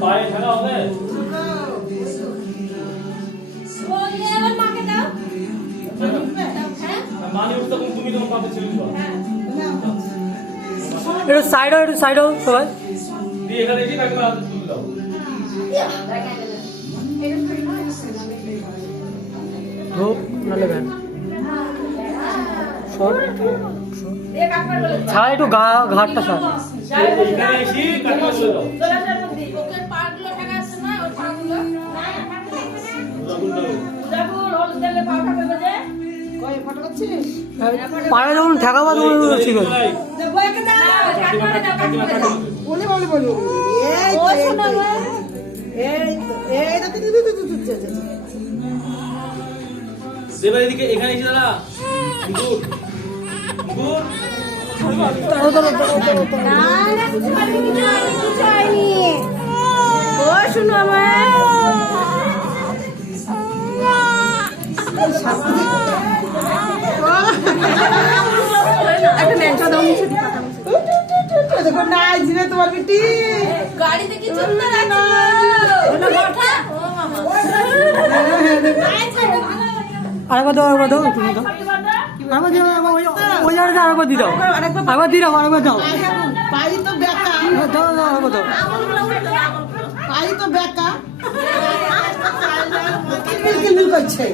পায়ে ঠেলা হবে মানে উঠতে তুমি তোমার পাশে ছিল একটু সাইড হও সবাই দিয়ে এখানে এসে কাকে হাত তুলে দাও হোক নালে ব্যান ছাড় একটু ঘাটটা ছাড় এখানে এসে কাকে তুলে দাও পায়ে যখন ঠেকাবা তখন ঠিক আছে দেবার এদিকে এখানে এসে দাঁড়া শুনো আমার একটা ল্যাংচা দাও নিচে দেখো না জিনে তোমার বেটি গাড়িতে কি চলতে লাগছে আরেকবার দাও একটু দাও ওই জায়গাটা আরেকবার দিয়ে দাও আরেকবার দিয়ে দাও আরেকবার দাও পাই তো বেকা দাও আরেকবার দাও পাই তো বেকা কিলবিল করছে